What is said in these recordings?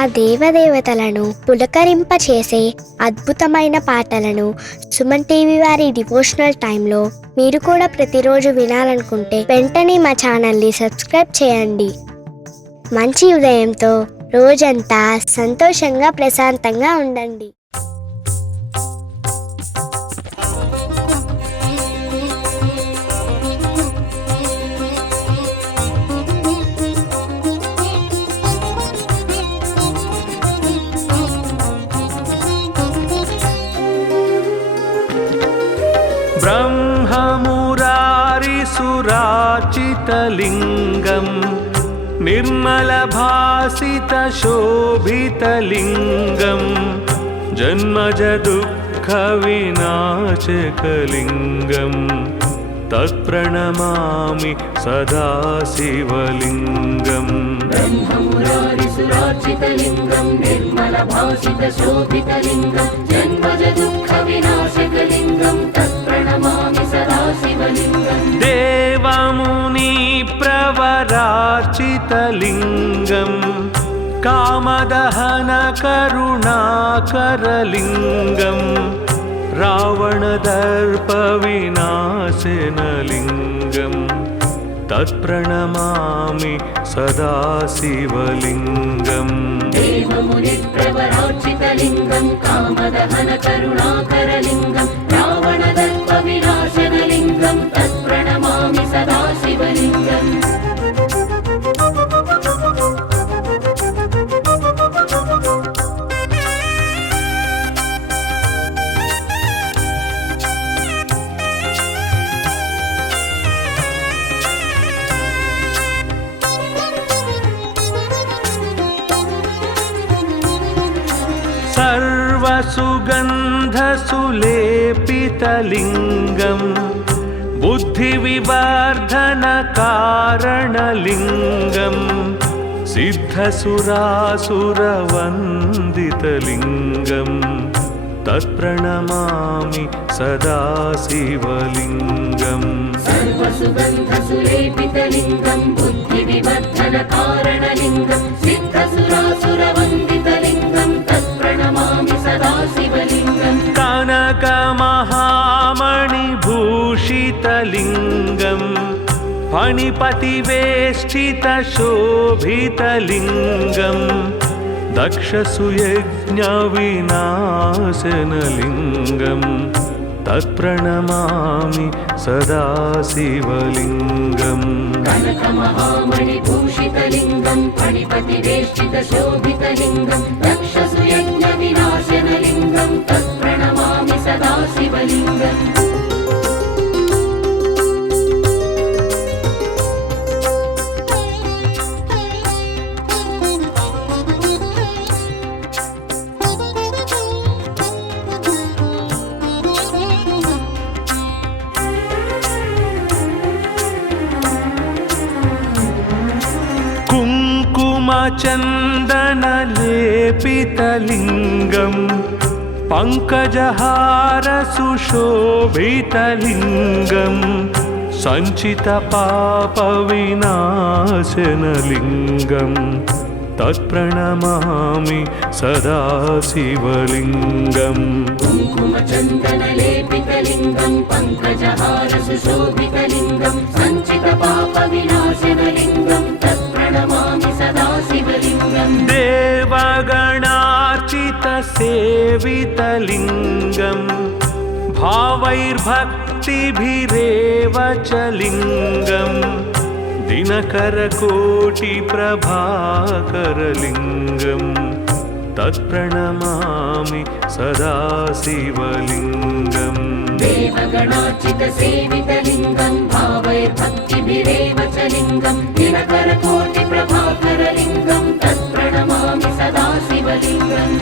ఆ దేవదేవతలను పులకరింపచేసే అద్భుతమైన పాటలను సుమన్ టీవీ వారి డివోషనల్ టైంలో మీరు కూడా ప్రతిరోజు వినాలనుకుంటే వెంటనే మా ఛానల్ని సబ్స్క్రైబ్ చేయండి. మంచి ఉదయంతో రోజంతా సంతోషంగా ప్రశాంతంగా ఉండండి. ब्रह्ममुरारिसुराचितलिङ्गं निर्मलभासितशोभितलिङ्गं जन्मजदुःखविनाशकलिङ्गं तत्प्रणमामि सदा शिवलिङ्गम्. ब्रह्ममुरारिसुराचितलिङ्गं निर्मलभासितशोभितलिङ्गं जन्मजदुःखविनाशकलिङ्गं तत्प्रणमामि सदा शिवलिङ्गम्. देवमुनिप्रवरार्चितलिङ्गं कामदहनकरुणाकरलिङ्गं रावणदर्पविनाशनलिङ्गं तत्प्रणमामि सदा शिवलिङ्गम्. देवमुनिप्रवरार्चितलिङ्गं कामदहनकरुणाकरलिङ्गं रावणदर्पविनाशनलिङ्गं तत्प्रणमामि सदा शिवलिङ्गम्. सर्वसुगन्धसुलेपितलिङ्गं बुद्धिविवर्धनकारणलिङ्गं सिद्धसुरासुरवन्दितलिङ्गं तत्प्रणमामि सदा शिवलिङ्गम्. सर्वसुगन्धसुलेपितलिङ्गं बुद्धिविवर्धनकारणलिङ्गं सिद्धसुरासुरवन्दितलिङ्गं तत्प्रणमामि सदा शिवलिङ्गम्. कनकमहामणिभूषितलिङ्गं फणिपतिवेष्टितशोभितलिङ्गं दक्षसुयज्ञविनाशनलिङ्गं तत्प्रणमामि सदा शिवलिङ्गम्. कनकमहामणिभूषितलिङ्गं फणिपतिवेष्टितशोभितलिङ्गं दक्षसुयज्ञविनाशनलिङ्गं तत्प्रणमामि सदा शिवलिङ्गम्. कुङ्कुमचन्दनलेपितलिङ्गं पङ्कजहारसुशोभितलिङ्गं सञ्चितपापविनाशनलिङ्गं तत्प्रणमामि सदा शिवलिङ्गम्. कुङ्कुमचन्दनलेपितलिङ्गं पङ्कजहारसुशोभितलिङ्गं सञ्चितपापविनाशनलिङ्गं तत्प्रणमामि सदा शिवलिङ्गम्. देवगणार्चितसेवितलिङ्गं भावैर्भक्तिभिरेव च लिङ्गं दिनकरकोटिप्रभाकरलिङ्गं तत्प्रणमामि सदा शिवलिङ्गम्. देवगणार्चितसेवितलिङ्गं भावैर्भक्तिभिरेव च लिङ्गं दिनकरकोटिप्रभाकरलिङ्गं तत्प्रणमामि सदा शिवलिङ्गम्.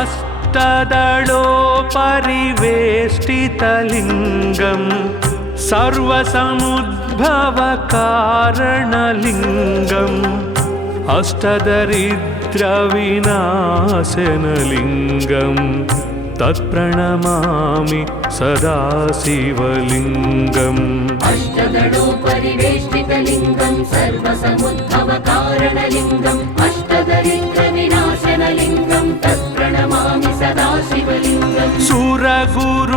अष्टदलोपरिवेष्टितलिङ्गं सर्वसमुद्भवकरलिङ्गं उद्भवकारणलिङ्गम् अष्टदरिद्रविनाशनलिङ्गम् तत्प्रणमामि सदा शिवलिङ्गम् अष्टदलोपरिवेष्टितलिङ्गं सर्वसमुद्भवकारणलिङ्गम् अष्टदरिद्रविनाशनलिङ्गं तत्प्रणमामि सदा शिवलिङ्गम् सुरगुरुसुरवर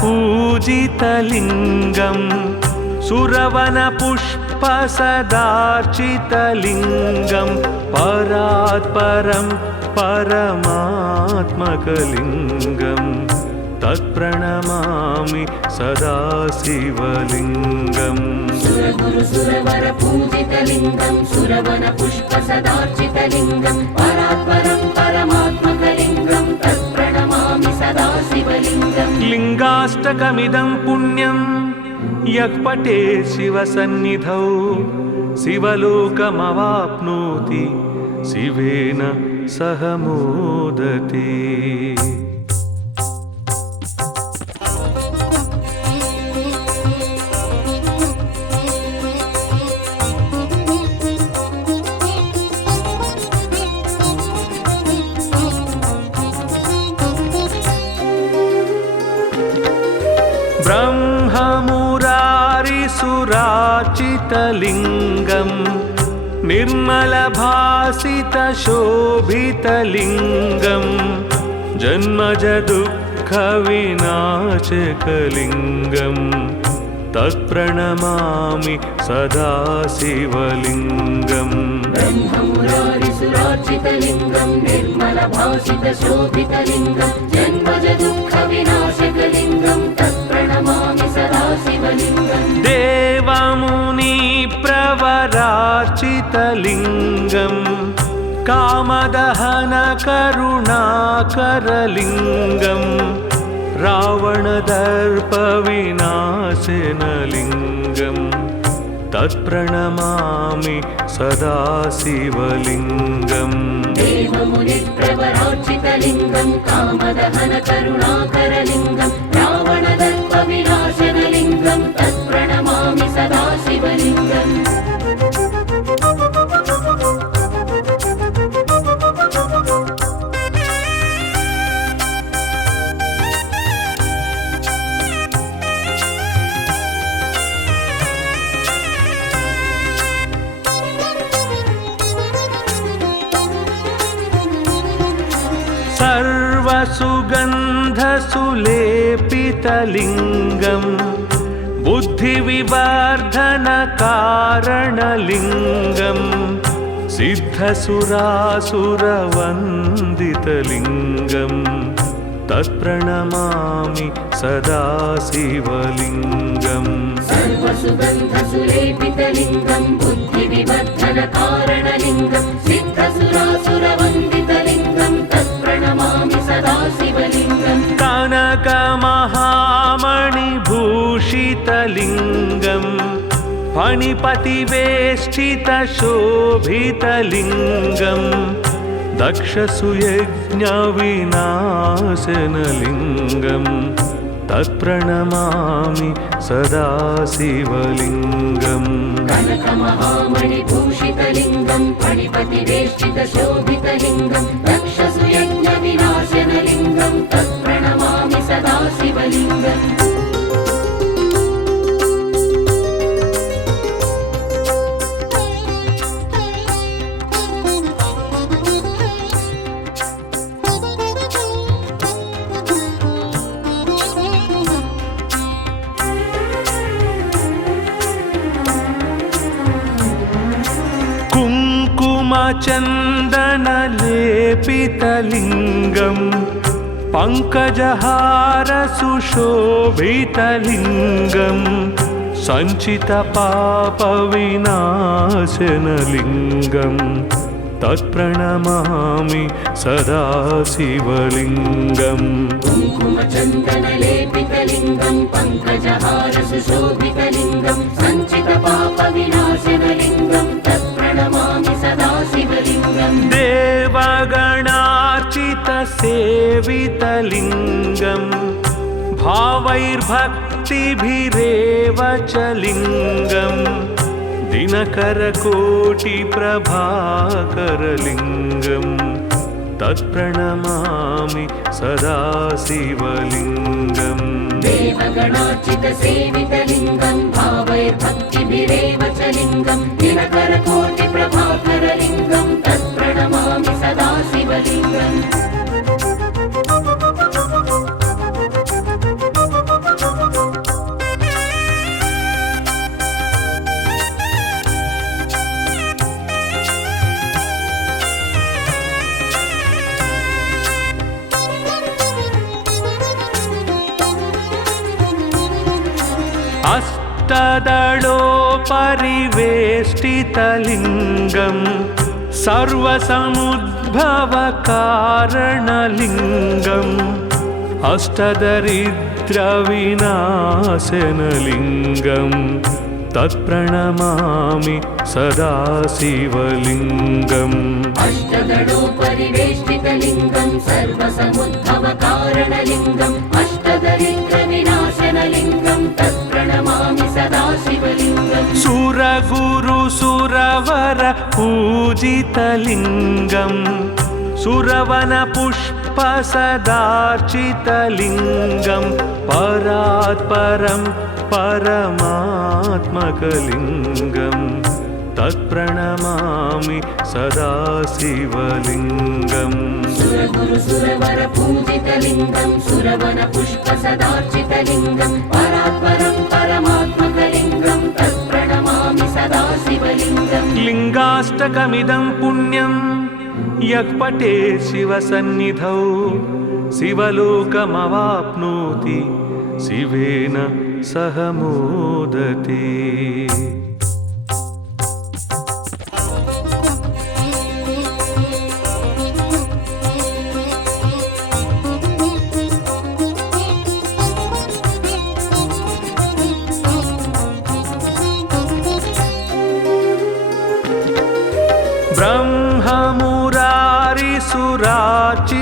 पूजितलिङ्गम् सुरवनपुष्पसदार्चितलिङ्गं परात्परं परमात्मकलिङ्गं तत्प्रणमामि सदा शिवलिङ्गम् सुरगुरुसुरवर पूजितलिङ्गं सुरवनपुष्पसदार्चितलिङ्गं परात्परं परमात्मकलिङ्गं तत्प्रणमामि सदा शिवलिङ्गम् लिङ्गाष्टकमिदं पुण्यं यः पठेत् शिवसन्निधौ शिवलोकमवाप्नोति शिवेन सह मोदते। ब्रह्ममुरारिसुरार्चितलिङ्गं निर्मलभासितशोभितलिङ्गं जन्मजदुःखविनाशकलिङ्गं तत्प्रणमामि सदा शिवलिङ्गम् ब्रह्ममुरारिसुरार्चितलिङ्गं निर्मलभासितशोभितलिङ्गं जन्मजदुःखविनाशकलिङ्गं तत्प्रणमामि सदा शिवलिङ्गम् देवमुनिप्रवरार्चितलिङ्गं कामदहनकरुणाकरलिङ्गं रावणदर्पविनाशनलिङ्गं तत्प्रणमामि सदा शिवलिङ्गम् देवमुनिप्रवरार्चितलिङ्गं कामदहनकरुणाकरलिङ्गं रावणदर्पविनाशनलिङ्गं तत्प्रणमामि सदा शिवलिङ्गम् सर्वसुगन्धसुलेपितलिङ्गं बुद्धिविवर्धनकारणलिङ्गं सिद्धसुरासुरवन्दितलिङ्गं तत्प्रणमामि सदा शिवलिङ्गम् सर्वसुगन्धसुलेपितलिङ्गं बुद्धिविवर्धनकारणलिङ्गं सिद्धसुरासुरवन्दितलिङ्गं तत्प्रणमामि सदा शिवलिङ्गम् कनकमहामणिभूषितलिङ्गं फणिपतिवेष्टितशोभितलिङ्गं दक्षसुयज्ञविनाशनलिङ्गं तत्प्रणमामि सदा शिवलिङ्गम् कनकमहामणिभूषितलिङ्गं फणिपतिवेष्टितशोभितलिङ्गं दक्षसुयज्ञविनाशनलिङ्गं तत्प्रणमामि सदा शिवलिङ्गम् कुङ्कुमचन्दनलेपितलिङ्गं पङ्कजहारसुशोभितलिङ्गं सञ्चितपापविनाशनलिङ्गं तत्प्रणमामि सदा शिवलिङ्गम् कुङ्कुमचन्दनलेपितलिङ्गं पङ्कजहारसुशोभितलिङ्गं सञ्चितपापविनाशनलिङ्गं तत्प्रणमामि सदा शिवलिङ्गम् देवगणार्चितसेवितलिङ्गं भावैर्भक्तिभिरेव च लिङ्गं दिनकरकोटिप्रभाकरलिङ्गं तत्प्रणमामि सदा शिवलिङ्गम् देवगणार्चितसेवितलिङ्गं भावैर्भक्तिभिरेव च लिङ्गं दिनकरकोटिप्रभाकरलिङ्गं तत्प्रणमामि सदा शिवलिङ्गम् अष्टदलोपरिवेष्टितलिङ्गं सर्वसमुद्भवकारणलिङ्गम् अष्टदरिद्रविनाशनलिङ्गं तत्प्रणमामि सदा शिवलिङ्गम् अष्टदलोपरिवेष्टितलिङ्गं सर्वसमुद्भवकारणलिङ्गम् अष्टदरिद्रविनाशनलिङ्गं तत्प्रणमामि सदा शिवलिङ्गम् सुरगुरुसुरवर पूजितलिङ्गं सुरवनपुष्पसदार्चितलिङ्गं परात्परं परमात्मकलिङ्गं तत्प्रणमामि सदा शिवलिङ्गम् सुरगुरुसुरवरपूजितलिङ्गं सुरवनपुष्पसदार्चितलिङ्गं परात्परं परमात्मकलिङ्गं तत्प्रणमामि सदा शिवलिङ्गम् लिङ्गाष्टकमिदं पुण्यं यः पठेत् शिवसन्निधौ शिवलोकमवाप्नोति शिवेन सह मोदते।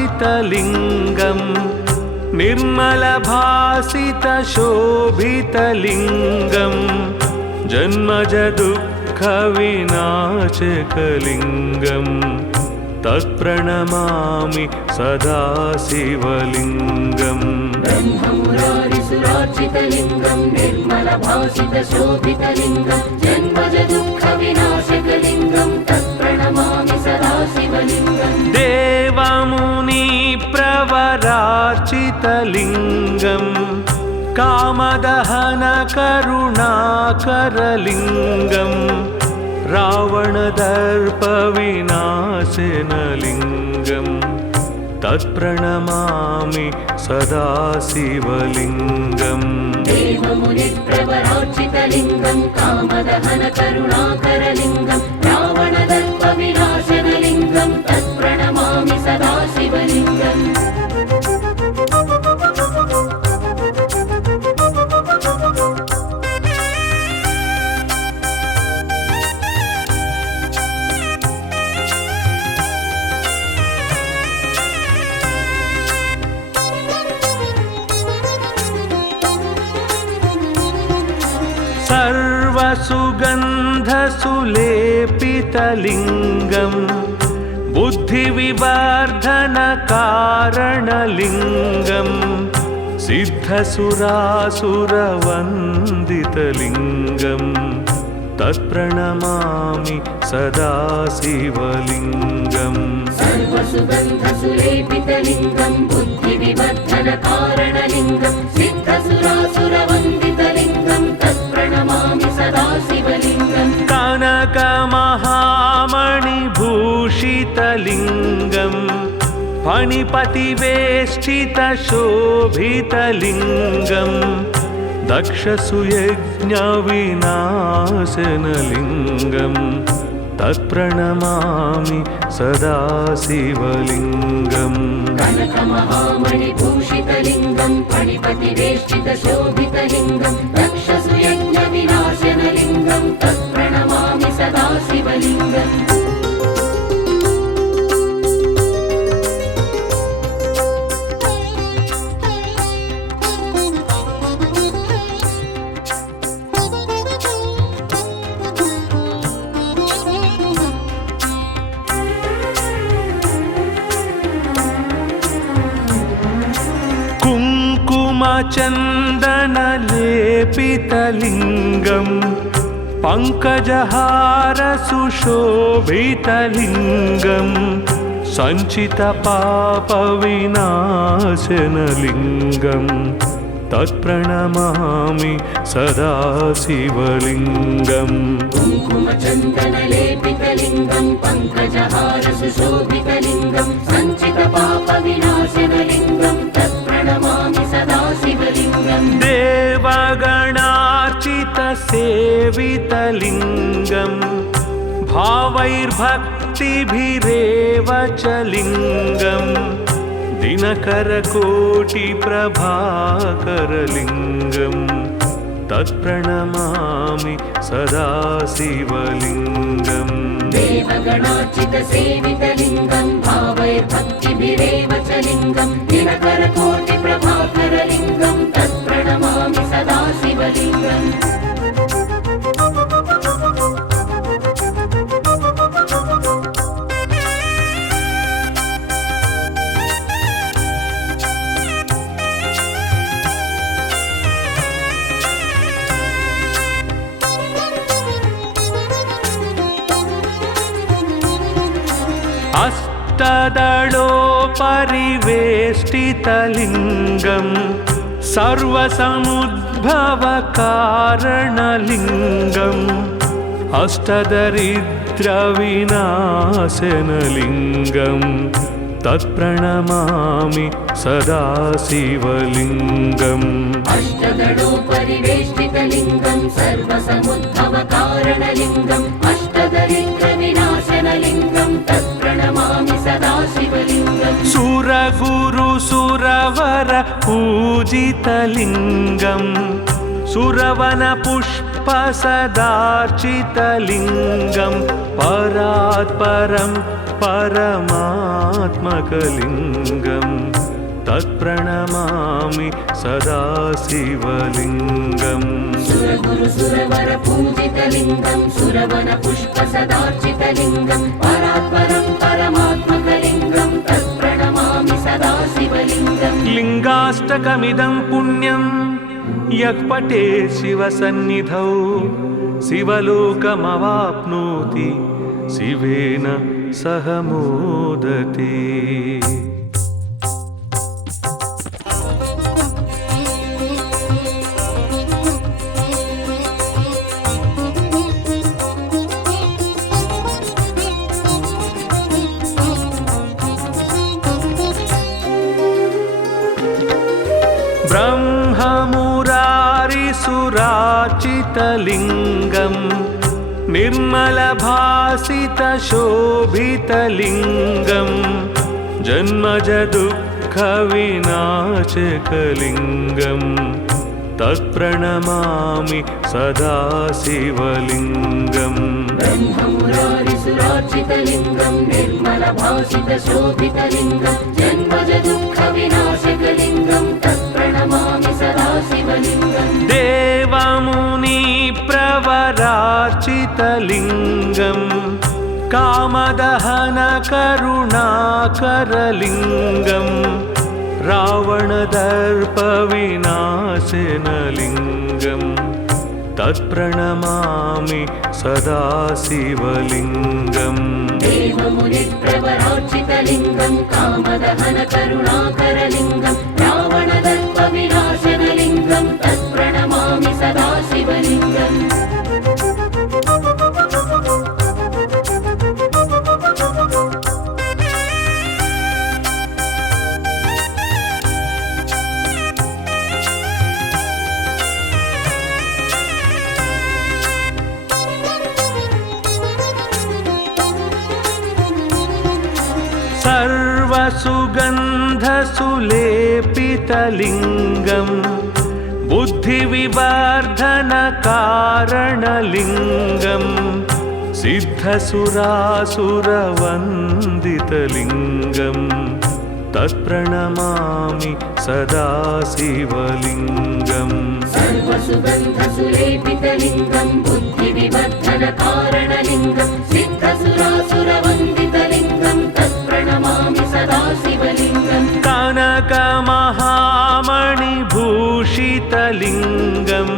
ब्रह्ममुरारिसुरार्चितलिङ्गं निर्मलभासितशोभितलिङ्गं जन्मजदुःखविनाशकलिङ्गं तत्प्रणमामि सदा शिवलिङ्गम् ब्रह्ममुरारिसुरार्चितलिङ्गं निर्मलभासितशोभितलिङ्गं जन्मजदुःखविनाशकलिङ्गं तत्प्रणमामि सदा शिवलिङ्गम् देवमुनिप्रवरार्चितलिङ्गं कामदहनकरुणाकरलिङ्गं रावणदर्पविनाशनलिङ्गं तत्प्रणमामि सदा शिवलिङ्गम् देवमुनिप्रवरार्चितलिङ्गं कामदहनकरुणाकरलिङ्गं रावणदर्पविनाशनलिङ्गं तत्प्रणमामि सदा शिवलिङ्गम् सर्वसुगन्धसुलेपितलिङ्गं बुद्धिविवर्धनकारणलिङ्गं सिद्धसुरासुरवन्दितलिङ्गं तत्प्रणमामि सदा शिवलिङ्गम् सर्वसुगन्धसुलेपितलिङ्गं बुद्धिविवर्धनकारणलिङ्गं सिद्धसुरासुरवन्दितलिङ्गं तत्प्रणमामि सदा शिवलिङ्गम् कनकमहामणिभूषितलिङ्गं फणिपतिवेष्टितशोभितलिङ्गं दक्षसुयज्ञविनाशनलिङ्गं तत्प्रणमामि सदा शिवलिङ्गम् कनकमहामणिभूषितलिङ्गं फणिपतिवेष्टितशोभितलिङ्गं दक्षसुयज्ञविनाशनलिङ्गं तत्प्रणमामि सदा शिवलिङ्गम् कुङ्कुमचन्दनलेपितलिङ्गं पङ्कजहारसुशोभितलिङ्गं सञ्चितपापविनाशनलिङ्गं तत्प्रणमामि सदा शिवलिङ्गम् कुङ्कुमचन्दनलेपितलिङ्गं पङ्कजहारसुशोभितलिङ्गं सञ्चितपापविनाशनलिङ्गं तत्प्रणमामि सदा शिवलिङ्गम् देवगणार्चितसेवितलिङ्गं भावैर्भक्तिभिरेव च लिङ्गम् दिनकरकोटिप्रभाकरलिङ्गं तत्प्रणमामि सदा शिवलिङ्गम् देवगणार्चितसेवितलिङ्गं भावैर्भक्तिभिरेव च लिङ्गं दिनकरकोटिप्रभाकरलिङ्गं तत्प्रणमामि सदा शिवलिङ्गम् अष्टदलोपरिवेष्टितलिङ्गं सर्वसमुद्भवकारणलिङ्गम् अष्टदरिद्रविनाशनलिङ्गं तत्प्रणमामि सदा शिवलिङ्गम् अष्टदलोपरिवेष्टितलिङ्गं सर्वसमुद्भवकारणलिङ्गम् अष्टदरिद्रविनाशनलिङ्गं तत्प्रणमामि सदा शिवलिङ्गम् सुरगुरुसुरवर पूजितलिङ्गं सुरवनपुष्पसदार्चितलिङ्गं परात्परं परमात्मकलिङ्गं तत्प्रणमामि सदा शिवलिङ्गम् सुरगुरुसुरवर पूजितलिङ्गं सुरवनपुष्पसदार्चितलिङ्गं परात्परं परमात्मकलिङ्गं तत्प्रणमामि सदा शिवलिङ्गम् लिङ्गाष्टकमिदं पुण्यं यः पठे शिवसन्निधौ शिवलोकमवाप्नोति शिवेन सह मोदते। ब्रह्ममुरारिसुराचितलिङ्गं निर्मलभासितशोभितलिङ्गं जन्मजदुःखविनाशकलिङ्गं तत्प्रणमामि सदा शिवलिङ्गम् ब्रह्ममुरारिसुरार्चितलिङ्गं निर्मलभासितशोभितलिङ्गं जन्मजदुःखविनाशकलिङ्गं तत्प्रणमामि सदा शिवलिङ्गम् देवमुनिप्रवरार्चितलिङ्गं कामदहनकरुणाकरलिङ्गं रावणदर्पविनाशनलिङ्गं तत्प्रणमामि सदा शिवलिङ्गम् देवमुनिप्रवरार्चितलिङ्गं कामदहनकरुणाकरलिङ्गं रावणदर्पविनाशनलिङ्गं तत्प्रणमामि सदा शिवलिङ्गम् सर्वसुगन्धसुलेपितलिङ्गं बुद्धिविवर्धनकारणलिङ्गं सिद्धसुरासुरवन्दितलिङ्गं तत्प्रणमामि सदा शिवलिङ्गम् सर्वसुगन्धसुलेपितलिङ्गं बुद्धिविवर्धनकारणलिङ्गं सिद्धसुरासुरवन्दितलिङ्गं तत्प्रणमामि सदा शिवलिङ्गम् कनकमहामणिभूषितलिङ्गं शोभितलिङ्गम्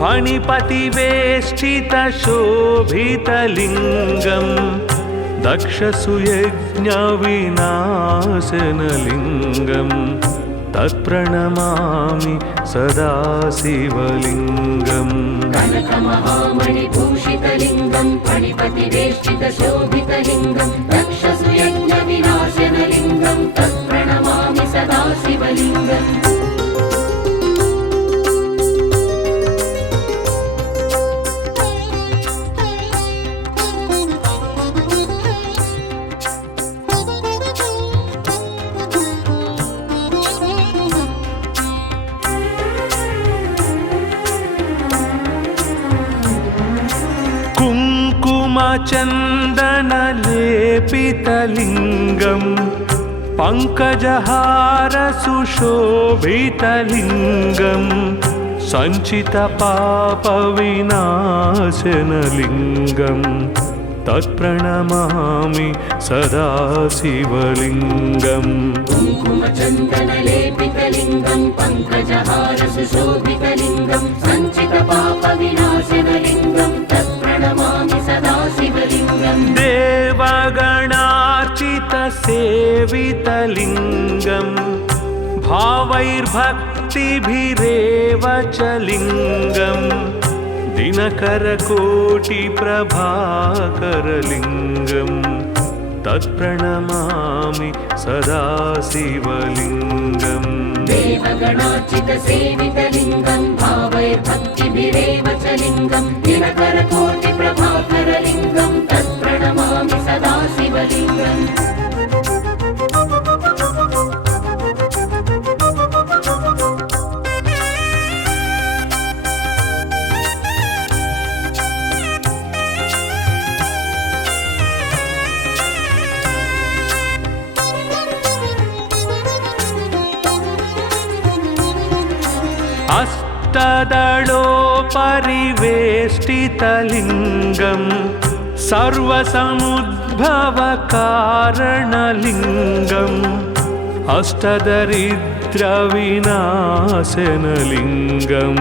फणिपतिवेष्टितशोभितलिङ्गम् दक्षसुयज्ञविनाशनलिङ्गम् तत्प्रणमामि सदा शिवलिङ्गम् कनकमहामणिभूषितलिङ्गं फणिपतिवेष्टितशोभितलिङ्गं दक्षसुयज्ञविनाशनलिङ्गं तत्प्रणमामि सदा शिवलिङ्गम् चन्दनलेपितलिङ्गं पङ्कजहारसुशोभितलिङ्गं सञ्चितपापविनाशनलिङ्गं तत्प्रणमामि सदा शिवलिङ्गम् कुङ्कुमचन्दनलेपितलिङ्गं पङ्कजहारसुशोभितलिङ्गं सञ्चितपापविनाशनलिङ्गं तत्प्रणमामि सदा शिवलिङ्गम् देवगणार्चितसेवितलिङ्गं भावैर्भक्तिभिरेव च लिङ्गं दिनकरकोटिप्रभाकरलिङ्गं तत्प्रणमामि सदा शिवलिङ्गम् देवगणार्चितसेवितलिङ्गं भावैर्भक्तिभिरेव च लिङ्गं दिनकरकोटिप्रभाकरलिङ्गं तत्प्रणमामि सदा शिवलिङ्गम् अष्टदलोपरिवेष्टितलिङ्गं सर्वसमुद्भवकारणलिङ्गम् अष्टदरिद्रविनाशनलिङ्गं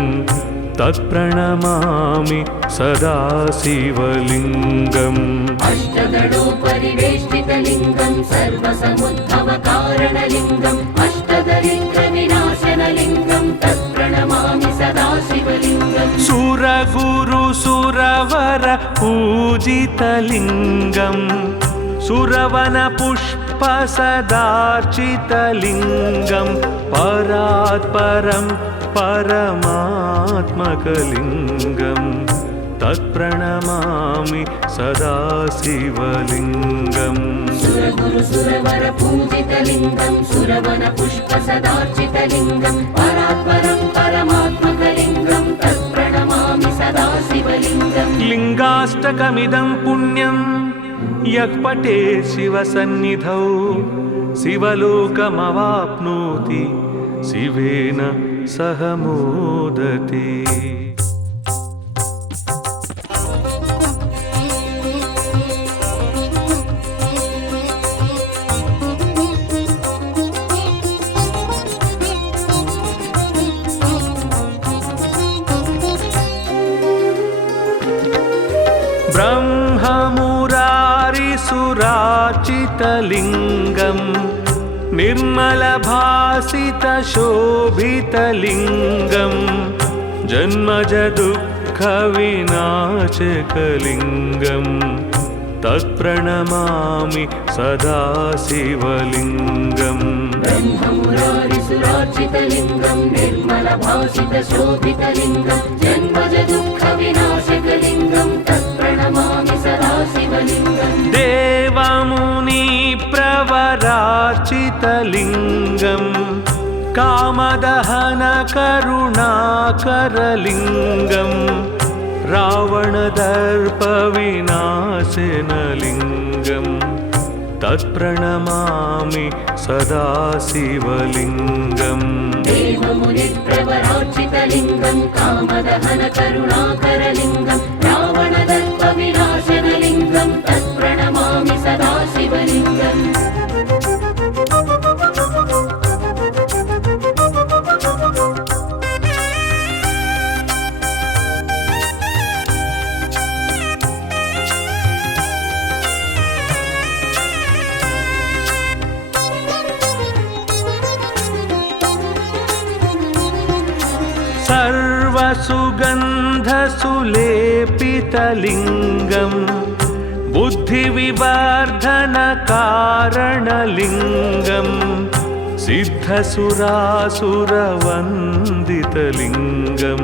तत्प्रणमामि सदा शिवलिङ्गम् अष्टदलोपरिवेष्टितलिङ्गं सर्वसमुद्भवकारणलिङ्गम् अष्टदरिद्रविनाशनलिङ्गं तत्प्रणमामि सदा शिवलिङ्गम् सुरगुरुसुरवर पूजितलिङ्गं सुरवनपुष्पसदार्चितलिङ्गं परात्परं परमात्मकलिङ्गं तत्प्रणमामि सदा शिवलिङ्गम् सुरगुरुसुरवर पूजितलिङ्गं सुरवनपुष्पसदार्चितलिङ्गं परात्परं परमात्मकलिङ्गं तत्प्रणमामि सदा शिवलिङ्गम् लिङ्गाष्टकमिदं पुण्यं यः पठेत् शिवसन्निधौ शिवलोकमवाप्नोति शिवेन सह मोदते। ब्रह्ममुरारिसुरार्चितलिङ्गं निर्मलभासितशोभितलिङ्गं जन्मजदुःखविनाशकलिङ्गं तत्प्रणमामि सदा शिवलिङ्गम् ब्रह्ममुरारिसुरार्चितलिङ्गं निर्मलभासितशोभितलिङ्गं जन्मजदुःखविनाशकलिङ्गं तत्प्रणमामि सदा शिवलिङ्गम् देवमुनिप्रवरार्चितलिङ्गं कामदहनकरुणाकरलिङ्गं रावणदर्पविनाशनलिङ्गं तत्प्रणमामि सदा शिवलिङ्गम् देवमुनिप्रवरार्चितलिङ्गं कामदहनकरुणाकरलिङ्गं रावणदर्पविनाशनलिङ्गं तत्प्रणमामि सदा शिवलिङ्गम् सर्वसुगन्धसुलेपितलिङ्गं बुद्धिविवर्धनकारणलिङ्गं सिद्धसुरासुरवन्दितलिङ्गं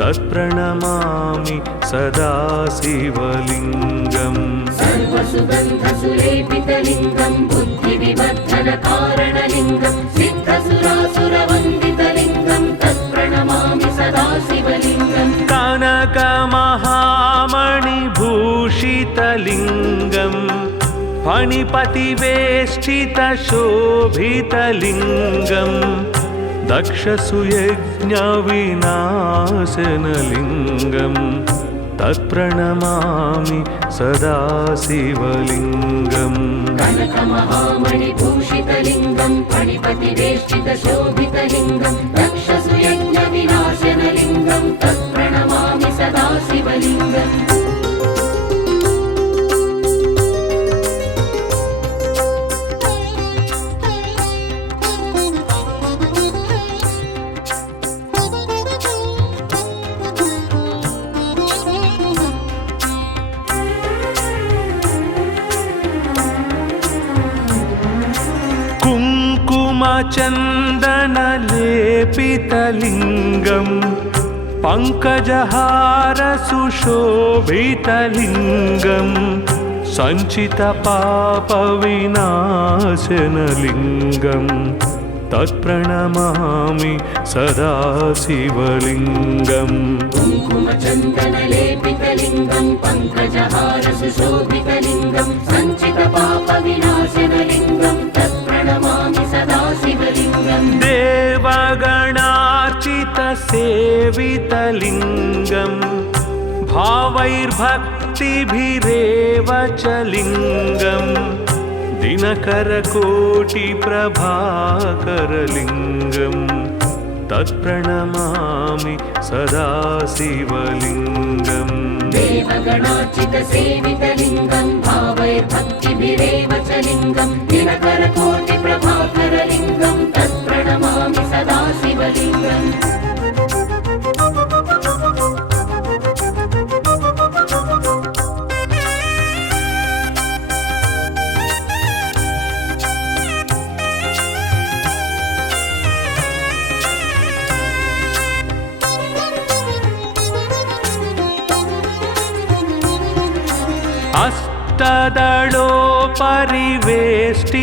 तत्प्रणमामि सदा शिवलिङ्गम् सर्वसुगन्धसुलेपितलिङ्गं बुद्धिविवर्धनकारणलिङ्गं सिद्धसुरासुरवन्दितलिङ्गं तत्प्रणमामि सदा शिवलिङ्गम् कनकमहामणिभूषितलिङ्गं फणिपतिवेष्टितशोभितलिङ्गं दक्षसुयज्ञविनाशनलिङ्गं तत्प्रणमामि सदा शिवलिङ्गम् कनकमहामणिभूषितलिङ्गं फणिपतिवेष्टितशोभितलिङ्गं दक्षसुयज्ञविनाशनलिङ्गं तत्प्रणमामि सदा शिवलिङ्गम् कुङ्कुमचन्दनलेपितलिङ्गं पङ्कजहारसुशोभितलिङ्गं सञ्चितपापविनाशनलिङ्गं तत्प्रणमामि सदा शिवलिङ्गम् कुङ्कुमचन्दनलेपितलिङ्गं पङ्कजहारसुशोभितलिङ्गं सञ्चितपापविनाशनलिङ्गं तत्प्रणमामि सदा शिवलिङ्गम् देवगणार्चितसेवितलिङ्गं भावैर्भक्तिभिरेव च लिङ्गं दिनकरकोटिप्रभाकरलिङ्गं तत्प्रणमामि सदा शिवलिङ्गम् देवगणार्चितसेवितलिङ्गं भावैर्भक्तिभिरेव च लिङ्गं दिनकरकोटिप्रभाकरलिङ्गं तत्प्रणमामि सदा शिवलिङ्गम्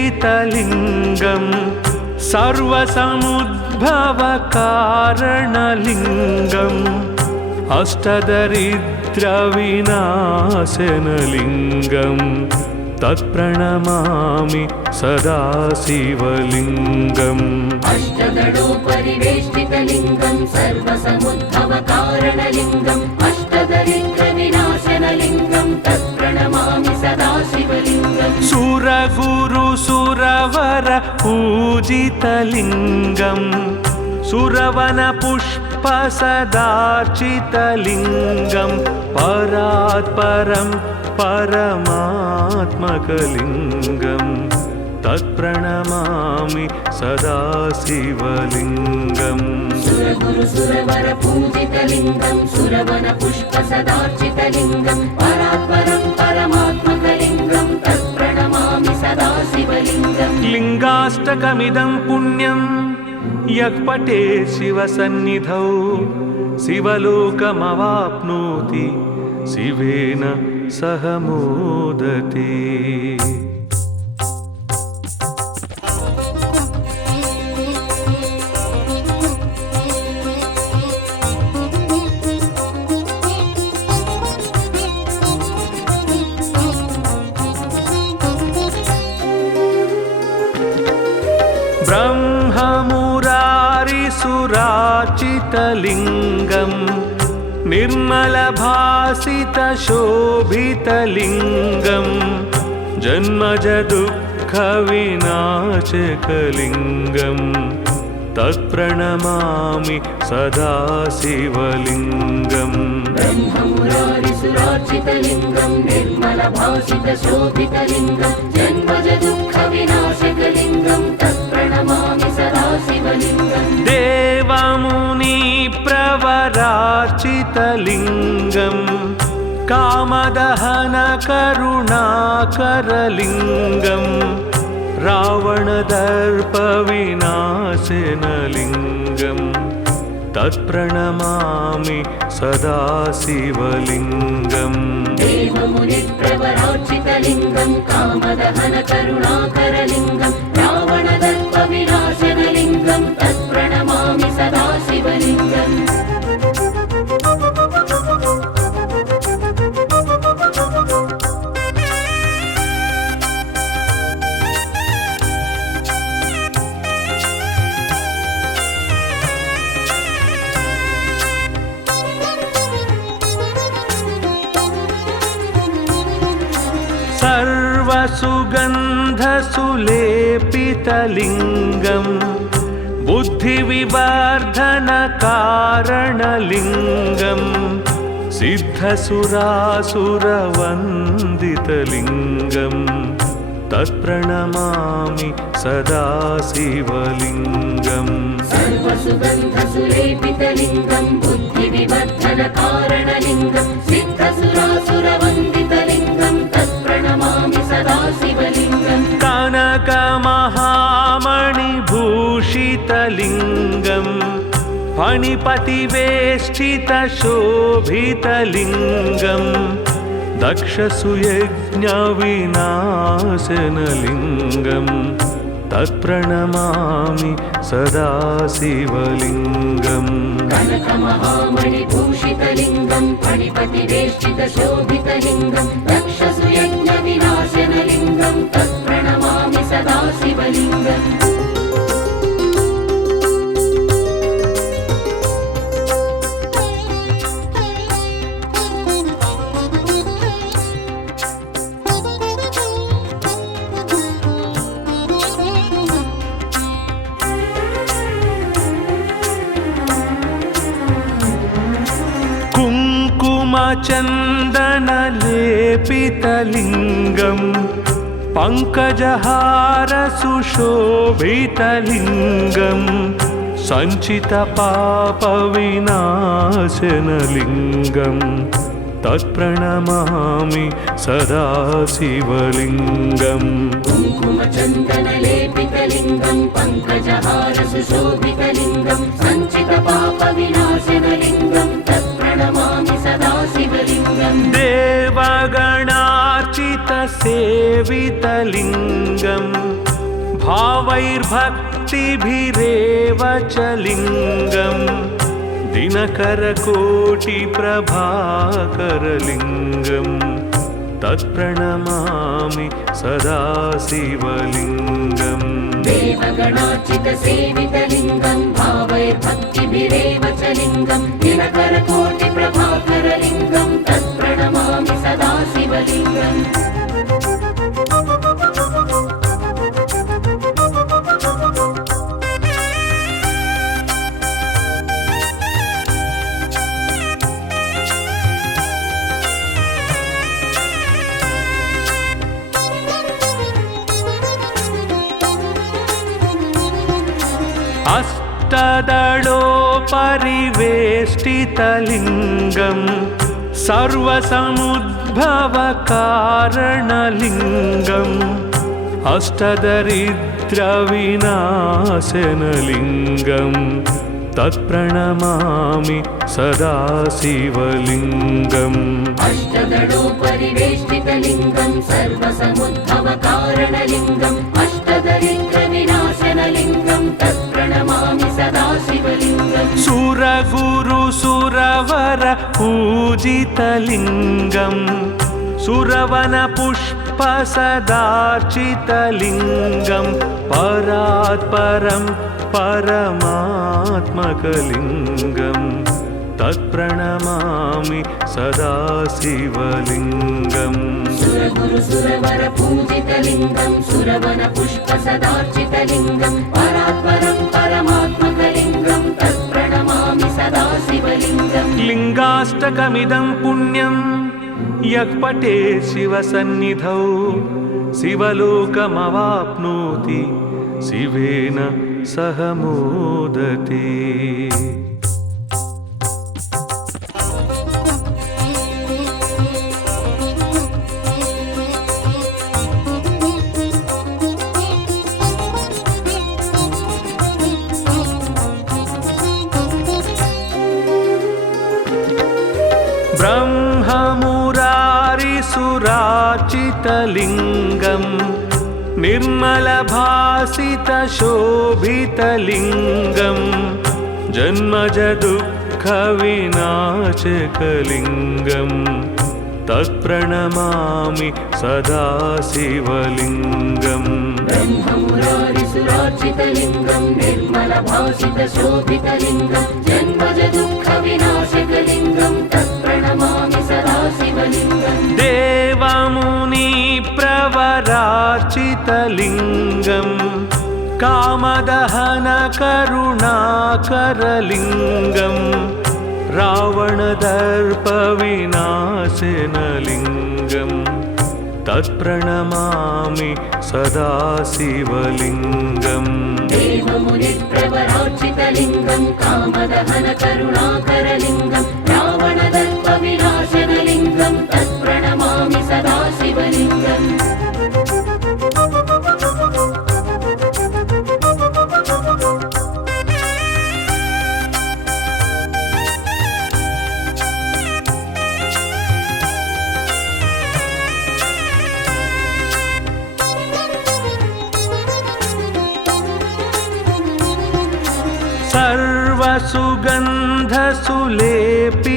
अष्टदलोपरिवेष्टितलिङ्गं सर्वसमुद्भवकारणलिङ्गम् अष्टदरिद्रविनाशनलिङ्गं तत्प्रणमामि सदा शिवलिङ्गम् अष्टदलोपरिवेष्टितलिङ्गं सर्वसमुद्भवकारणलिङ्गम् अष्टदरिद्रविनाशनलिङ्गं तत्प्रणमामि सदा शिवलिङ्गम् सुरगुरुसुरवर पूजितलिङ्गं सुरवनपुष्पसदार्चितलिङ्गं परात्परं परमात्मकलिङ्गं तत्प्रणमामि सदा शिवलिङ्गम् सुरगुरुसुरवर पूजितलिङ्गं सुरवनपुष्पसदार्चितलिङ्गं परात्परं परमात्मकलिङ्गं तत्प्रणमामि सदा शिवलिङ्गम् लिङ्गाष्टकमिदं पुण्यं यः पठेत् शिवसन्निधौ शिवलोकमवाप्नोति शिवेन सह मोदते। ब्रह्ममुरारिसुराचितलिङ्गं निर्मलभासितशोभितलिङ्गं जन्मजदुःखविनाशकलिङ्गं तत्प्रणमामि सदा शिवलिङ्गम् ब्रह्ममुरारिसुरार्चितलिङ्गं निर्मलभासितशोभितलिङ्गं जन्मजदुःखविनाशकलिङ्गं तत्प्रणमामि तत्प्रणमामि सदा शिवलिङ्गम् देवमुनि प्रवरार्चितलिङ्गम् कामदहन करुणाकरलिङ्गम् रावणदर्पविनाशनलिङ्गम् तत्प्रणमामि सदा शिवलिङ्गम् देवमुनिप्रवरार्चितलिङ्गम् कामदहन करुणाकरलिङ्गम् रावणदर्पविनाशनलिङ्गम् तत्प्रणमामि सदा शिवलिङ्गम् सर्वसुगन्धसुलेपितलिङ्गम् बुद्धिविवर्धनकारणलिङ्गम् सिद्धसुरासुरवन्दितलिङ्गम् तत्प्रणमामि सदा शिवलिङ्गम् सर्वसुगन्धसुलेपितलिङ्गम् बुद्धिविवर्धनकारणलिङ्गम् सिद्धसुरासुरवन्दितलिङ्गम् तत्प्रणमामि सदा शिवलिङ्गम् कनकमहामणिभूषितलिङ्गम् फणिपतिवेष्टितशोभितलिङ्गम् दक्षसुयज्ञविनाशनलिङ्गम् तत्प्रणमामि सदा शिवलिङ्गम् कनकमहामणिभूषितलिङ्गम् फणिपतिवेष्टितशोभितलिङ्गम् दक्षसुयज्ञविनाशनलिङ्गम् तत्प्रणमामि सदा शिवलिङ्गम् कुङ्कुमचन्दनलेपितलिङ्गम् पङ्कजहारसुशोभितलिङ्गम् सञ्चितपापविनाशनलिङ्गम् तत्प्रणमामि सदा शिवलिङ्गम् कुङ्कुमचन्दनलेपितलिङ्गम् पङ्कजहारसुशोभितलिङ्गम् सञ्चितपापविनाशनलिङ्गम् तत्प्रणमामि सदा शिवलिङ्गम् देवगणार्चितसेवितलिङ्गम् भावैर्भक्तिभिरेव च लिङ्गम् दिनकरकोटिप्रभाकरलिङ्गम् तत्प्रणमामि सदा शिवलिङ्गम् देवगणार्चितसेवितलिङ्गम् भावैर्भक्तिभिरेव च लिङ्गम् दिनकरकोटिप्रभाकरलिङ्गम् तत्प्रणमामि सदा शिवलिङ्गम् अष्टदलोपरिवेष्टितलिङ्गम् सर्वसमुद्भवकारणलिङ्गम् अष्टदरिद्रविनाशनलिङ्गम् तत्प्रणमामि सदा शिवलिङ्गम् अष्टदलोपरिवेष्टितलिङ्गम् सर्वसमुद्भवकारणलिङ्गम् अष्टदरिद्रविनाशनलिङ्गम् तत्प्रणमामि सदा शिवलिङ्गम् सुरगुरुसुरवर पूजितलिङ्गम् सुरवनपुष्पसदार्चितलिङ्गम् परात्परम् परमात्मकलिङ्गम् तत्प्रणमामि सदा शिवलिङ्गम् सुरगुरुसुरवर पूजितलिङ्गम् सुरवनपुष्पसदार्चितलिङ्गम् परात्परम् परमात्मकलिङ्गम् तत्प्रणमामि सदा शिवलिङ्गम् लिङ्गाष्टकमिदं पुण्यं यः पठेत् शिवसन्निधौ शिवलोकमवाप्नोति शिवेन सह मोदते। ब्रह्ममुरारिसुराचितलिङ्गम् निर्मलभासितशोभितलिङ्गम् जन्मजदुःखविनाशकलिङ्गम् तत्प्रणमामि सदा शिवलिङ्गम्। ब्रह्ममुरारिसुरार्चितलिङ्गं निर्मलभासितशोभितलिङ्गं जन्मजदुःखविनाशकलिङ्गं तत्प्रणमामि सदा शिवलिङ्गम्। देवमुनिप्रवरार्चितलिङ्गम् कामदहनकरुणाकरलिङ्गम् रावणदर्पविनाशनलिङ्गम् तत्प्रणमामि सदा शिवलिङ्गम्। देवमुनिप्रवरार्चितलिङ्गं कामदहनकरुणाकरलिङ्गं रावणदर्पविनाशनलिङ्गं तत्प्रणमामि सदा शिवलिङ्गम्।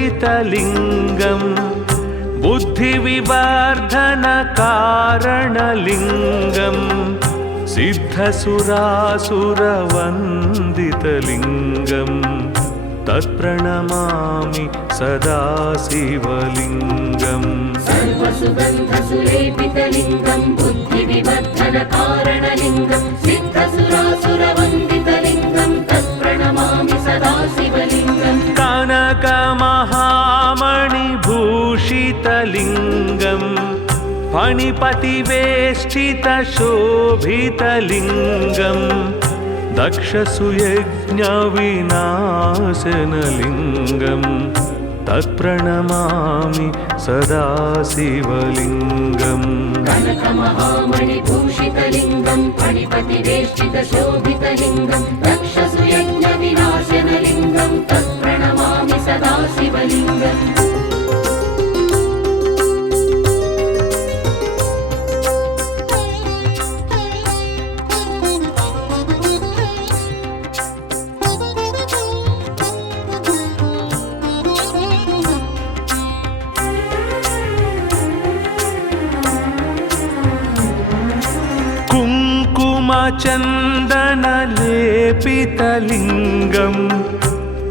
सर्वसुगन्धसुलेपितलिङ्गम् बुद्धिविवर्धनकारणलिङ्गम् सिद्धसुरासुरवन्दितलिङ्गम् तत्प्रणमामि सदा शिवलिङ्गम्। सर्वसुगन्धसुलेपितलिङ्गं बुद्धिविवर्धनकारणलिङ्गं सिद्धसुरासुरवन्दितलिङ्गं तत्प्रणमामि सदा शिवलिङ्गम्। कनकमहामणिभूषितलिङ्गम् फणिपतिवेष्टितशोभितलिङ्गम् दक्षसुयज्ञविनाशनलिङ्गम् तत्प्रणमामि सदा शिवलिङ्गम्। कनकमहामणिभूषितलिङ्गं फणिपतिवेष्टितशोभितलिङ्गं दक्षसुयज्ञविनाशनलिङ्गं तत्प्रणमामि सदा शिवलिङ्गम्। कुङ्कुमचन्दनलेपितलिङ्गम्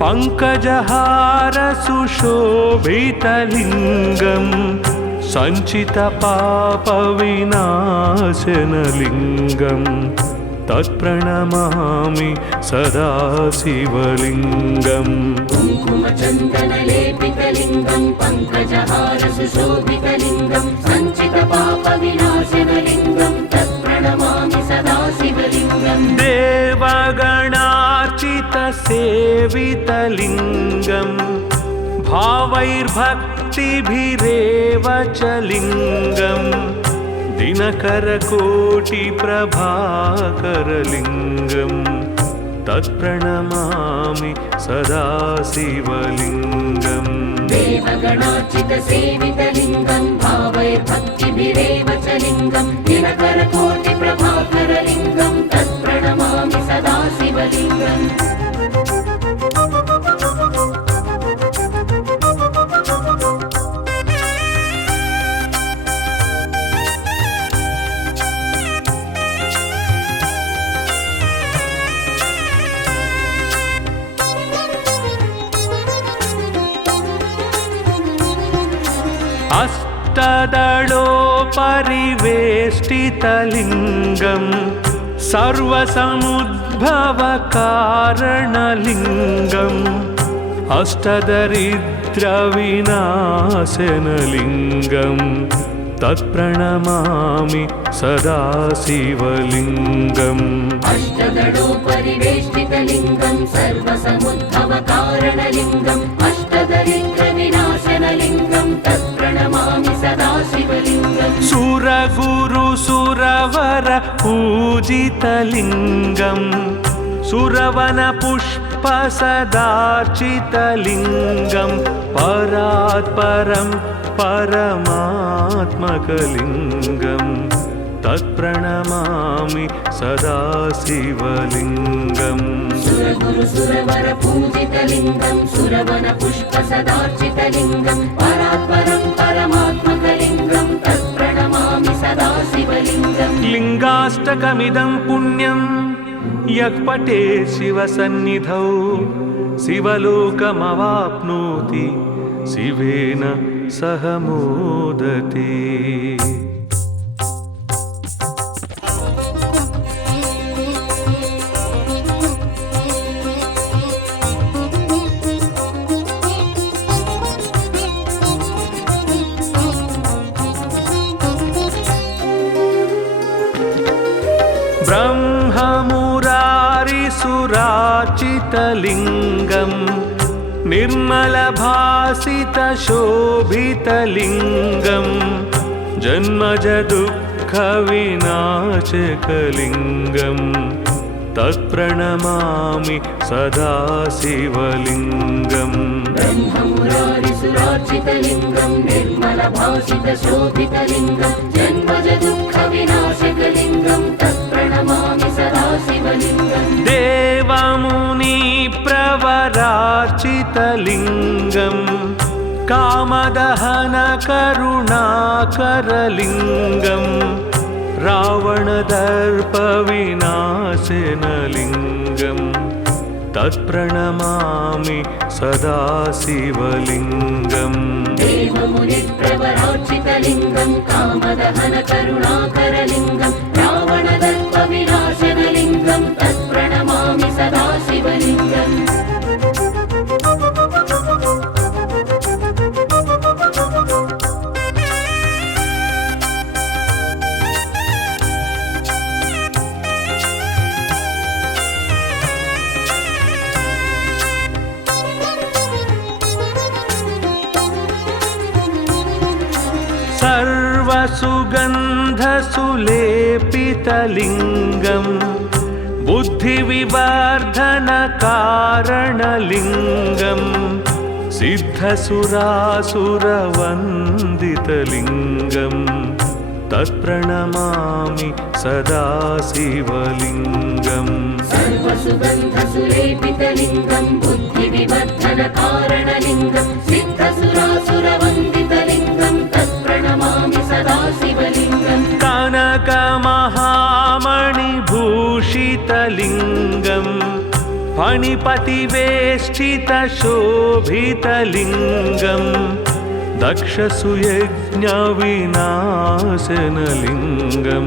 पङ्कजहारसुशोभितलिङ्गम् सञ्चितपापविनाशनलिङ्गम् तत्प्रणमामि सदा शिवलिङ्गम्। कुङ्कुमचन्दनलेपितलिङ्गं पङ्कजहारसुशोभितलिङ्गं सञ्चितपापविनाशनलिङ्गं तत्प्रणमामि सदा शिवलिङ्गम्। देवगणार्चितसेवितलिङ्गम् भावैर्भक्तिभिरेव च लिङ्गम् दिनकरकोटिप्रभाकरलिङ्गम् तत्प्रणमामि सदा शिवलिङ्गम्। देवगणार्चितसेवितलिङ्गं भावैर्भक्तिभिरेव च लिङ्गं दिनकरकोटिप्रभाकरलिङ्गं तत्प्रणमामि सदा शिवलिङ्गम्। अष्टदलोपरिवेष्टितलिङ्गम् सर्वसमुद्भवकारणलिङ्गम् अष्टदरिद्रविनाशनलिङ्गम् तत्प्रणमामि सदा शिवलिङ्गम् अष्टदलोपरिवेष्टितलिङ्गं सर्वसमुद्भवकारणलिङ्गम् अष्टदरिद्रविनाशनलिङ्गं तत्प्रणमामि सदा शिवलिङ्गम् सुरगुरुसुरवर पूजितलिङ्गम् सुरवनपुष्पसदार्चितलिङ्गं परात्परं परमात्मकलिङ्गम् तत्प्रणमामि सदा शिवलिङ्गम् सुरगुरुसुरवरपूजितलिङ्गं सुरवनपुष्पसदार्चितलिङ्गं परात्परं परमात्मकलिङ्गं तत्प्रणमामि सदा शिवलिङ्गम् लिङ्गाष्टकमिदं पुण्यं यः पठेत् शिवसन्निधौ शिवलोकमवाप्नोति शिवेन सह मोदते। ब्रह्ममुरारिसुरार्चितलिङ्गं निर्मलभासितशोभितलिङ्गं जन्मजदुःखविनाशकलिङ्गं तत्प्रणमामि सदा शिवलिङ्गम् ब्रह्ममुरारिसुरार्चितलिङ्गं निर्मलभासितशोभितलिङ्गं जन्मजदुःखविनाशकलिङ्गं तत्प्रणमामि सदा शिवलिङ्गम् देवमुनिप्रवरार्चितलिङ्गं कामदहनकरुणाकरलिङ्गं रावणदर्पविनाशनलिङ्गं तत्प्रणमामि सदा शिवलिङ्गम् देवमुनिप्रवरार्चितलिङ्गं कामदहनकरुणाकरलिङ्गं रावणदर्पविनाशनलिङ्गं तत्प्रणमामि सदा शिवलिङ्गम् सर्वसुगन्धसुलेपितलिङ्गं बुद्धिविवर्धनकारणलिङ्गं सिद्धसुरासुरवन्दितलिङ्गं तत्प्रणमामि सदा शिवलिङ्गम् सर्वसुगन्धसुलेपितलिङ्गं बुद्धिविवर्धनकारणलिङ्गं सिद्धसुरासुरवन्दितलिङ्गं तत्प्रणमामि सदा शिवलिङ्गम् कनकमहामणिभूषितलिङ्गं फणिपतिवेष्टितशोभितलिङ्गं दक्षसुयज्ञविनाशनलिङ्गं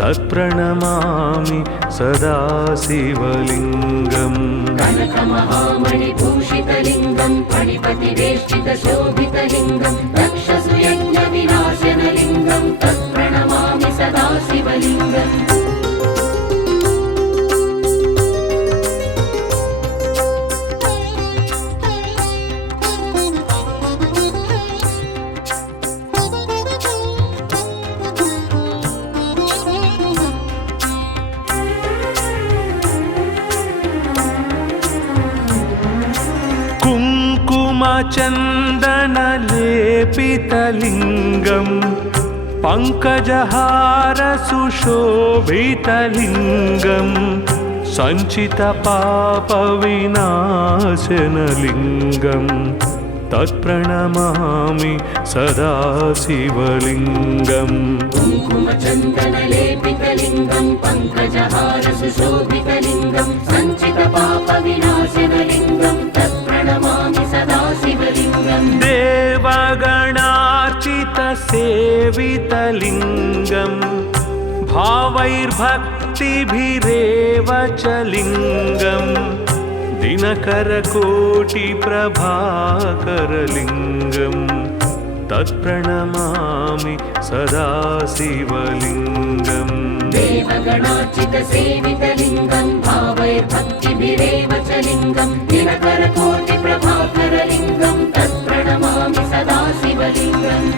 तत्प्रणमामि सदा शिवलिङ्गम् कनकमहामणिभूषितलिङ्गं फणिपतिवेष्टितशोभितलिङ्गं दक्षसुयज्ञविनाशनलिङ्गं तत्प्रणमामि सदा शिवलिङ्गम् कुङ्कुमचन्दनलेपितलिङ्गं पङ्कजहारसुशोभितलिङ्गं सञ्चितपापविनाशनलिङ्गं तत्प्रणमामि सदा शिवलिङ्गम् कुङ्कुमचन्दनलेपितलिङ्गं पङ्कजहारसुशोभितलिङ्गं सञ्चितपापविनाशनलिङ्गं तत्प्रणमामि सदा शिवलिङ्गम् देवगणार्चितसेवितलिङ्गं भावैर्भक्तिभिरेव च लिङ्गं दिनकरकोटिप्रभाकरलिङ्गं तत्प्रणमामि सदा शिवलिङ्गम् देवगणार्चितसेवितलिङ्गं भावैर्भक्तिभिरेव च लिङ्गं दिनकरकोटिप्रभाकरलिङ्गं तत्प्रणमामि सदा शिवलिङ्गम्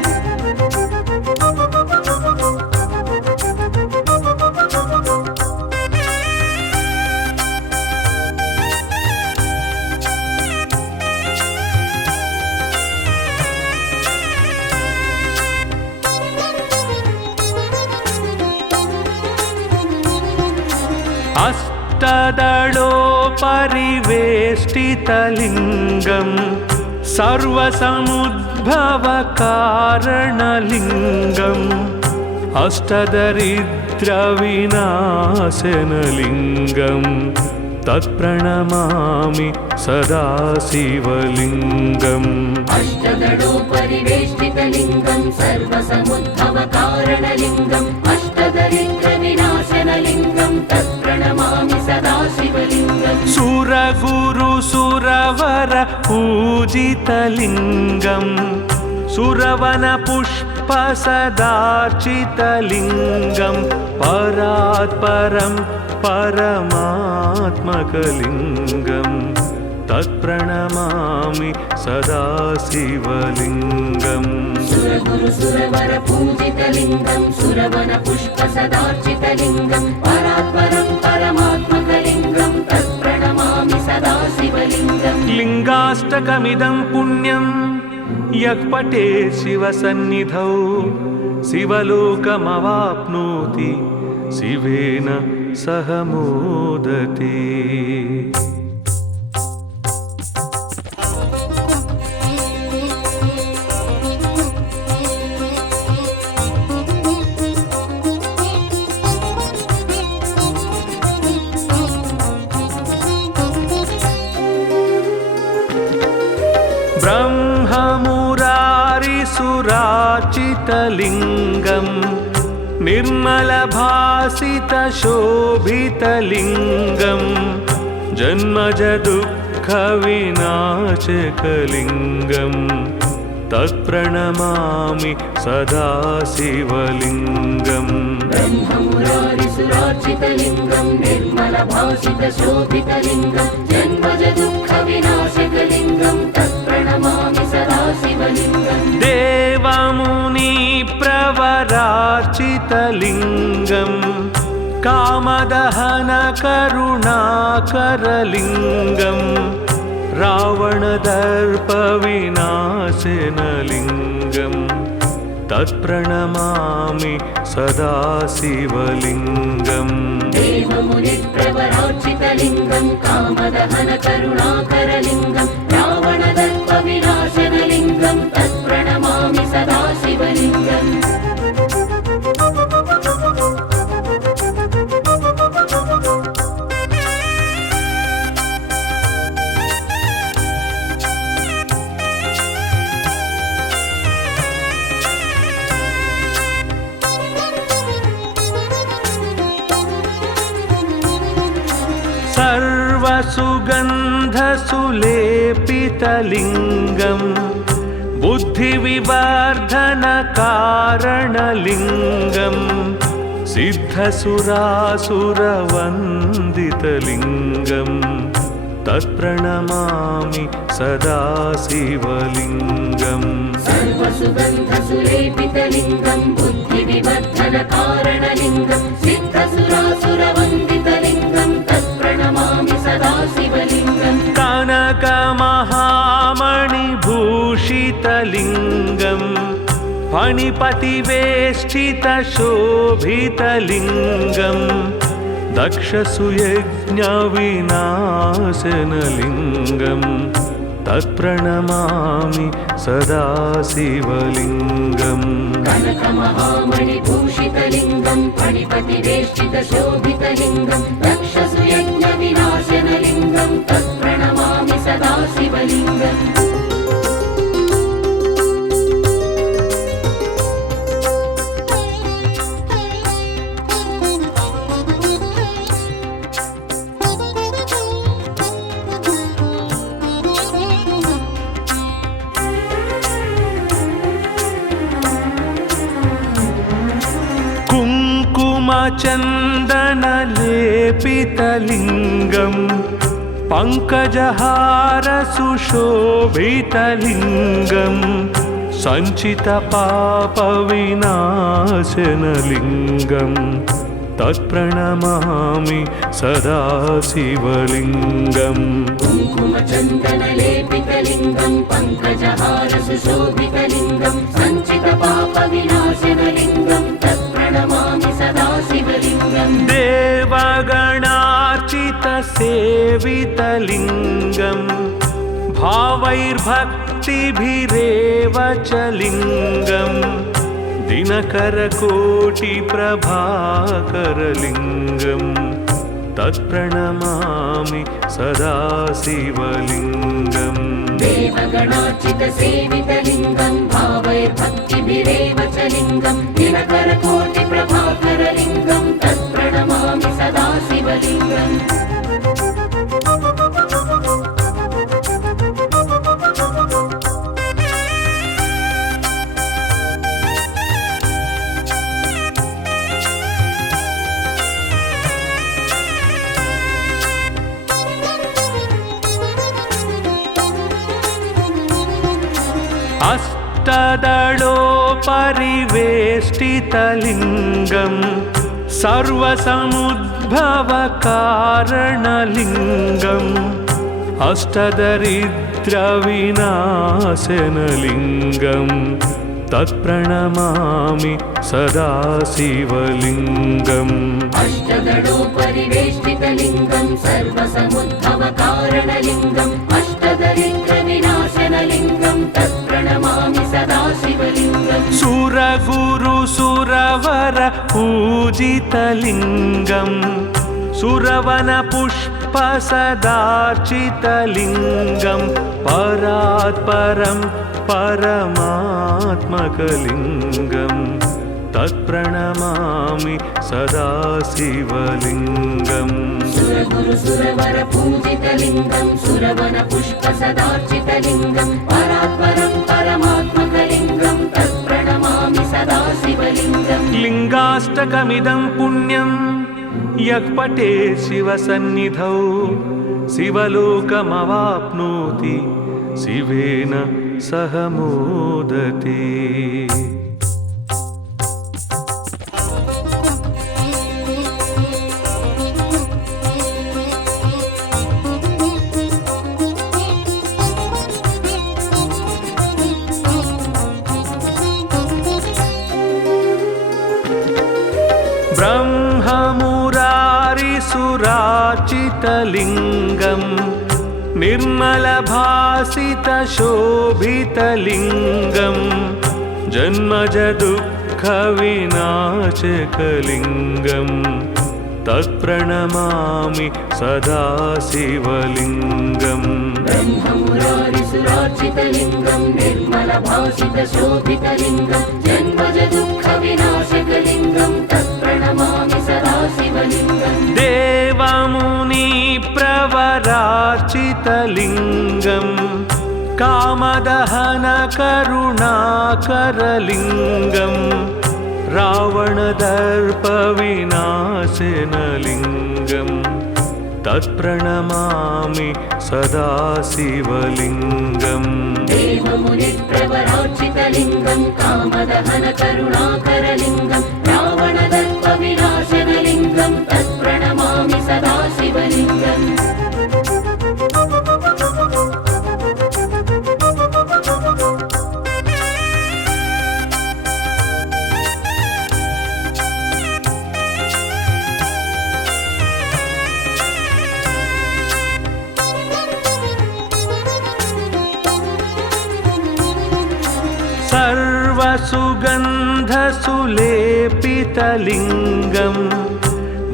अष्टदलोपरिवेष्टितलिङ्गं सर्वसमुद्भवकारणलिङ्गम् अष्टदरिद्रविनाशनलिङ्गं तत्प्रणमामि सदा शिवलिङ्गम् अष्टदलोपरिवेष्टितलिङ्गं सर्वसमुद्भवकारणलिङ्गम् अष्टदरिद्रविनाशनलिङ्गं तत्प्रणमामि सदा शिवलिङ्गम् सुरगुरुसुरवर पूजितलिङ्गं सुरवनपुष्पसदार्चितलिङ्गं परात्परं परमात्मकलिङ्गं तत्प्रणमामि सदा शिवलिङ्गम् सुरगुरुसुरवर पूजितलिङ्गं सुरवनपुष्पसदार्चितलिङ्गं परात्परं परमात्मकलिङ्गं तत्प्रणमामि सदा शिवलिङ्गम् लिङ्गाष्टकमिदं पुण्यं यः पठेत् शिवसन्निधौ शिवलोकमवाप्नोति शिवेन सह मोदते। ब्रह्ममुरारिसुरार्चितलिङ्गं निर्मलभासितशोभितलिङ्गं जन्मजदुःखविनाशकलिङ्गं तत्प्रणमामि सदा शिवलिङ्गम् ब्रह्ममुरारिसुरार्चितलिङ्गं निर्मलभासितशोभितलिङ्गं जन्मजदुःखविनाशकलिङ्गं तत्प्रणमामि सदा शिवलिङ्गम् देवमुनिप्रवरार्चितलिङ्गं कामदहनकरुणाकरलिङ्गं रावणदर्पविनाशनलिङ्गं तत्प्रणमामि सदा शिवलिङ्गम् देवमुनिप्रवरार्चितलिङ्गं कामदहनकरुणाकरलिङ्गं रावणदर्पविनाशनलिङ्गं तत्प्रणमामि सदा शिवलिङ्गम् सर्वसुगन्धसुलेपितलिङ्गं बुद्धिविवर्धनकारणलिङ्गं सिद्धसुरासुरवन्दितलिङ्गं तत्प्रणमामि सदा शिवलिङ्गम् सर्वसुगन्धसुलेपितलिङ्गं बुद्धिविवर्धनकारणलिङ्गं सिद्धसुरासुरवन्दितलिङ्गं तत्प्रणमामि सदा शिवलिङ्गम् कनकमहामणिभूषितलिङ्गं फणिपतिवेष्टितशोभितलिङ्गं दक्षसुयज्ञविनाशनलिङ्गं तत्प्रणमामि सदा शिवलिङ्गम् कनकमहामणिभूषितलिङ्गं फणिपतिवेष्टितशोभितलिङ्गं दक्षसुयज्ञविनाशनलिङ्गं तत्प्रणमामि सदा शिवलिङ्गम् कुङ्कुमचन्दनलेपितलिङ्गं पङ्कजहारसुशोभितलिङ्गं सञ्चितपापविनाशनलिङ्गं तत्प्रणमामि सदा शिवलिङ्गम् कुङ्कुमचन्दनलेपितलिङ्गं पङ्कजहारसुशोभितलिङ्गं सञ्चितपापविनाशनलिङ्गं तत्प्रणमामि सदा शिवलिङ्गम् देवगणार्चितसेवितलिङ्गं भावैर्भक्तिभिरेव च लिङ्गं दिनकरकोटिप्रभाकरलिङ्गं तत्प्रणमामि सदा शिवलिङ्गम् देवगणार्चितसेवितलिङ्गं भावैर्भक्तिभिरेव च लिङ्गं दिनकरकोटिप्रभाकरलिङ्गं तत्प्रणमामि सदा शिवलिङ्गम् अष्टदलोपरिवेष्टितलिङ्गं सर्वसमुद्भवकारणलिङ्गम् अष्टदरिद्रविनाशनलिङ्गं तत्प्रणमामि सदा शिवलिङ्गम् अष्टदलोपरिवेष्टितलिङ्गं सर्वसमुद्भवकारणलिङ्गम् अष्टदरिद्रविनाशनलिङ्गं तत्प्रणमामि सदा शिवलिङ्गम् सुरगुरुसुरवर पूजितलिङ्गं सुरवनपुष्पसदार्चितलिङ्गं परात्परं परमात्मकलिङ्गं तत्प्रणमामि सदा शिवलिङ्गम् सुरगुरुसुरवर पूजितलिङ्गं सुरवनपुष्पसदार्चितलिङ्गं परात्परं परमात्मकलिङ्गं तत्प्रणमामि सदा शिवलिङ्गम् लिङ्गाष्टकमिदं पुण्यं यः पठेत् शिवसन्निधौ शिवलोकमवाप्नोति शिवेन सह मोदते। ब्रह्ममुरारिसुरार्चितलिङ्गं निर्मलभासितशोभितलिङ्गं जन्मजदुःखविनाशकलिङ्गं तत्प्रणमामि सदा शिवलिङ्गम् ब्रह्ममुरारिसुरार्चितलिङ्गं निर्मलभासितशोभितलिङ्गं जन्मजदुःखविनाशकलिङ्गं तत्प्रणमामि सदा शिवलिङ्गम् देवमुनिप्रवरार्चितलिङ्गं कामदहनकरुणाकरलिङ्गं रावणदर्पविनाशनलिङ्गं तत्प्रणमामि सदा शिवलिङ्गम् देवमुनिप्रवरार्चितलिङ्गं कामदहनकरुणाकरलिङ्गं रावणदर्पविनाशनलिङ्गं तत्प्रणमामि सदा शिवलिङ्गम् सर्वसुगन्धसुलेपितलिङ्गं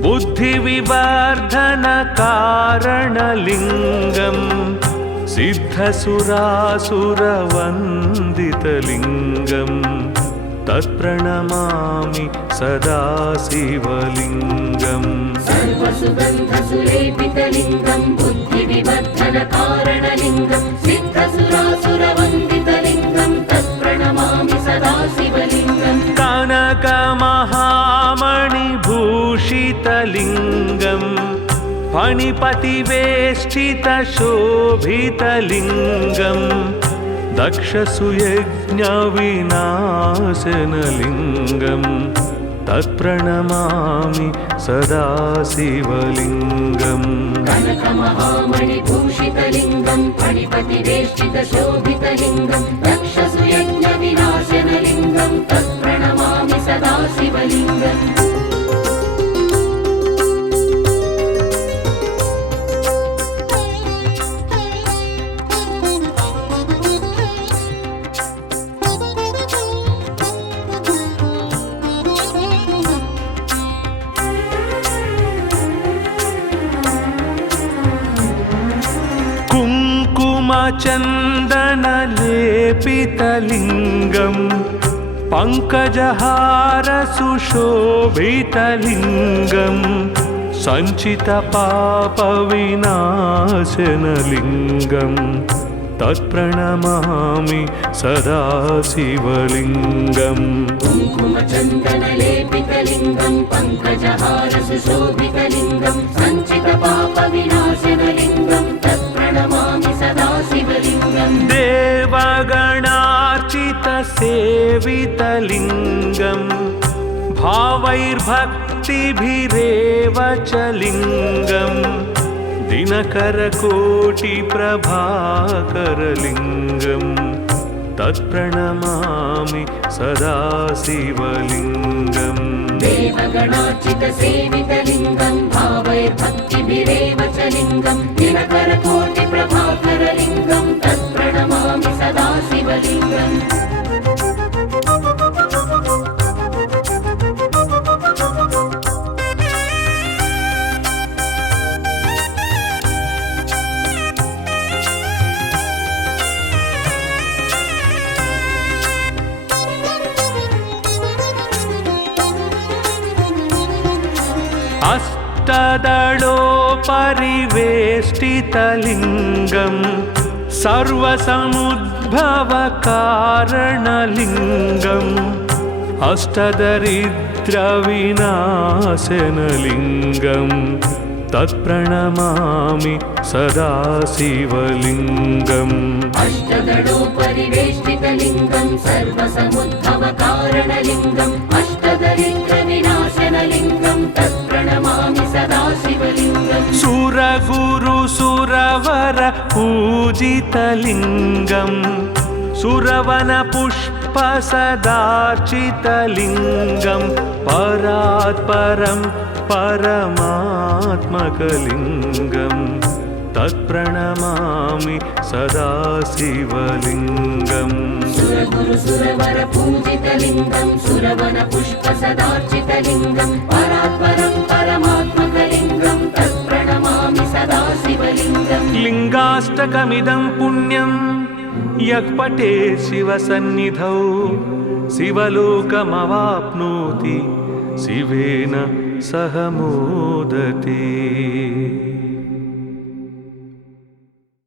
बुद्धिविवर्धनकारणलिङ्गं सिद्धसुरासुरवन्दितलिङ्गं तत्प्रणमामि सदा शिवलिङ्गम् सर्वसुगन्धसुलेपितलिङ्गं बुद्धिविवर्धनकारणलिङ्गं सिद्धसुरासुरवन्दितलिङ्गं तत्प्रणमामि सदा शिवलिङ्गम् कनकमहामणिभूषितलिङ्गं मणिपतिवेष्टितशोभितलिङ्गं दक्षसुयज्ञविनाशनलिङ्गं तत्प्रणमामि सदा शिवलिङ्गम् कनकमहामणिभूषितलिङ्गं मणिपतिवेष्टितशोभितलिङ्गं दक्षसुयज्ञविनाशनलिङ्गं तत्प्रणमामि सदा शिवलिङ्गम् कुङ्कुमचन्दनलेपितलिङ्गं पङ्कजहारसुशोभितलिङ्गं सञ्चितपापविनाशनलिङ्गं तत्प्रणमामि सदा शिवलिङ्गम् कुङ्कुमचन्दनलेपितलिङ्गं पङ्कजहारसुशोभितलिङ्गं सञ्चितपापविनाशनलिङ्गं तत्प्रणमामि सदा शिवलिङ्गम् देवगणार्चितसेवितलिङ्गं भावैर्भक्तिभिरेव च लिङ्गं दिनकरकोटिप्रभाकरलिङ्गं तत्प्रणमामि सदा शिवलिङ्गम् देवगणार्चितसेवितलिङ्गं भावैर्भक्तिभिरेव च लिङ्गं दिनकरकोटिप्रभाकरलिङ्गं तत्प्रणमामि सदा शिवलिङ्गम् अष्टदलोपरिवेष्टितलिङ्गं सर्वसमुद्भवकारणलिङ्गम् अष्टदरिद्रविनाशनलिङ्गं तत्प्रणमामि सदा शिवलिङ्गम् अष्टदलोपरिवेष्टितलिङ्गं सर्वसमुद्भवकारणलिङ्गम् अष्टदरिद्रविनाशनलिङ्गं तत्प्रणमामि सदा शिवलिङ्गम् सुरगुरुसुरवर पूजितलिङ्गं सुरवनपुष्पसदार्चितलिङ्गं परात्परं परमात्मकलिङ्गं तत्प्रणमामि सदा शिवलिङ्गम् सुरगुरुसुरवर पूजितलिङ्गं सुरवनपुष्पसदार्चितलिङ्गं परात्परं परमात्मकलिङ्गं तत्प्रणमामि सदा शिवलिङ्गम् लिङ्गाष्टकमिदं पुण्यं यः पठेत् शिवसन्निधौ शिवलोकमवाप्नोति शिवेन सह मोदते।